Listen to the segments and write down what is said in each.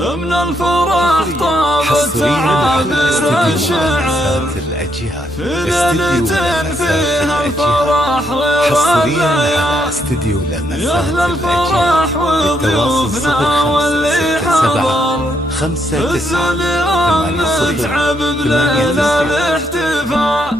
من الفرح طابت عابر الشعر في ليلة فيها الفرح غير الليال. يا أهل الفرح وضيوفنا واللي حضر هزوا اليوم نتعب بليلة الاحتفال.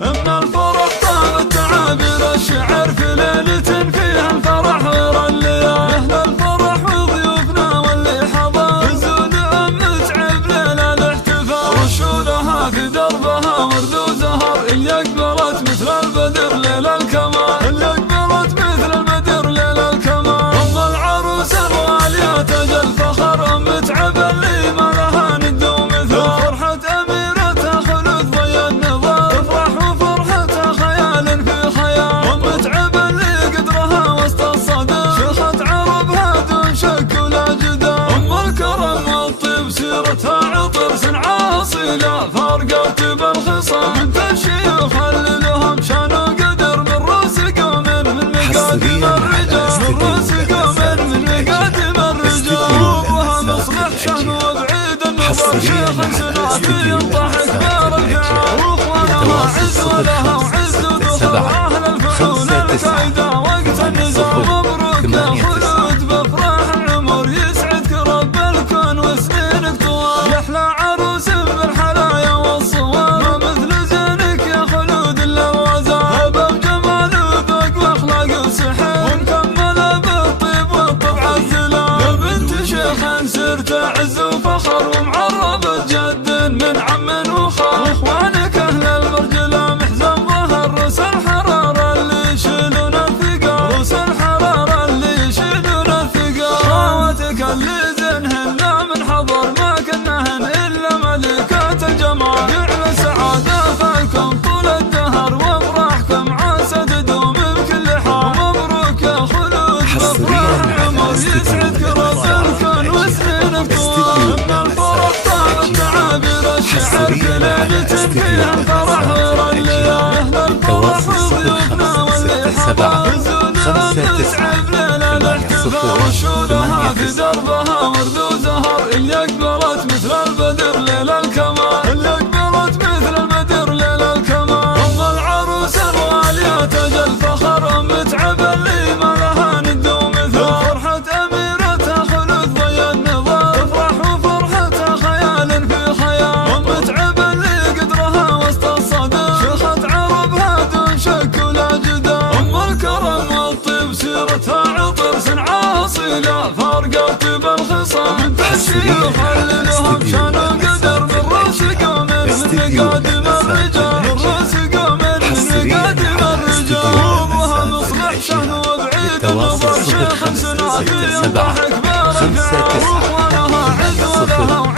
من الفرح طابت عابر الشعر في ليلة فيها الفرح غير الليال. يا أهل الفرح وضيوفنا واللي حضر هزوا اليوم نتعب ليلة الاحتفال. رشوا لها في دربها ورد وزهر اللي أقبلت مثل البدر ليلة الكمال. اللي أقبلت مثل البدر ليلة الكمال. أم العروس الغالية تاج الفخر متعب اللي ما لها ند ومثال. فرحة أميرتها خلود ضي النظر افرح وفرحتها خيال في خيال. متعب اللي قدرها وسط الصدر شيخة عربها دون شك ولا جدال. أم الكرم والطيب سيرتها عطر صنعة أصيلة فارقت بالخصام. بنت الشيوخ اللي لهم شان وقدر من رؤوس قوم من مقادم الرجال. من رؤوس قوم من مقادم الرجال. أبوها مصلح شهن وبعيد النظر شيخ سنافي ينضحك بالرجال. وإخوانها عز ولها وعز ذخر أهل الفنون الكايدة وقت النزاع. مبروك يا خلود بأفراح العمر يسعدك رب الكون وسنينك طوال. يحلى عروس بالحلايا والصور ما مثل زينك يا خلود إلا الوزار. هبة وجمال وذوق وأخلاق وسحر ومكملة بالطيب والطبع الزلال. يا بنت شيخ سرت عز وفخر ومعربة جد من عم وخال. إخوانك أهل المرجلة محزن ظهر رؤوس الحرارة اللي يشيلون الثقال. رؤوس الحرارة اللي يشيلون الثقال. خواتك اللي زينهن من حضر ما كنهن إلا ملكات الجمال. جعل سعادة فالكم طول الدهر وافراحكم عسى تدوم بكل حال. مبروك يا خلود بأفراح العمر يسعدك رب الكون وسنينك طوال. من الفرح طابت عابر الشعر في ليلة فيها الفرح غير الليال. يا أهل الفرح وضيوفنا واللي حضر هزوا اليوم نتعب ليلة الاحتفال. رشوا لها في دربها ورد وزهر اللي أقبلت مثل البدر ليلة الكمال. اللي أقبلت مثل البدر ليلة الكمال. أم العروس الغالية تاج الفخر متعب اللي ما لها ند ومثال. فرحة أميرتها خلود ضي النظر افرح وفرحتها خيال في خيال. متعب اللي قدرها وسط الصدر شيخة عربها دون شك ولا جدال. أم الكرم والطيب سيرتها عطر صنعة أصيلة فارقت بالخصام. بنت الشيوخ اللي لهم شان وقدر من رؤوس قوم من مقادم الرجال. من رؤوس قوم من مقادم الرجال. أبوها مصلح شهن وبعيد النظر شيخ سنافي ينضحك بالرجال. وإخوانها عز ولها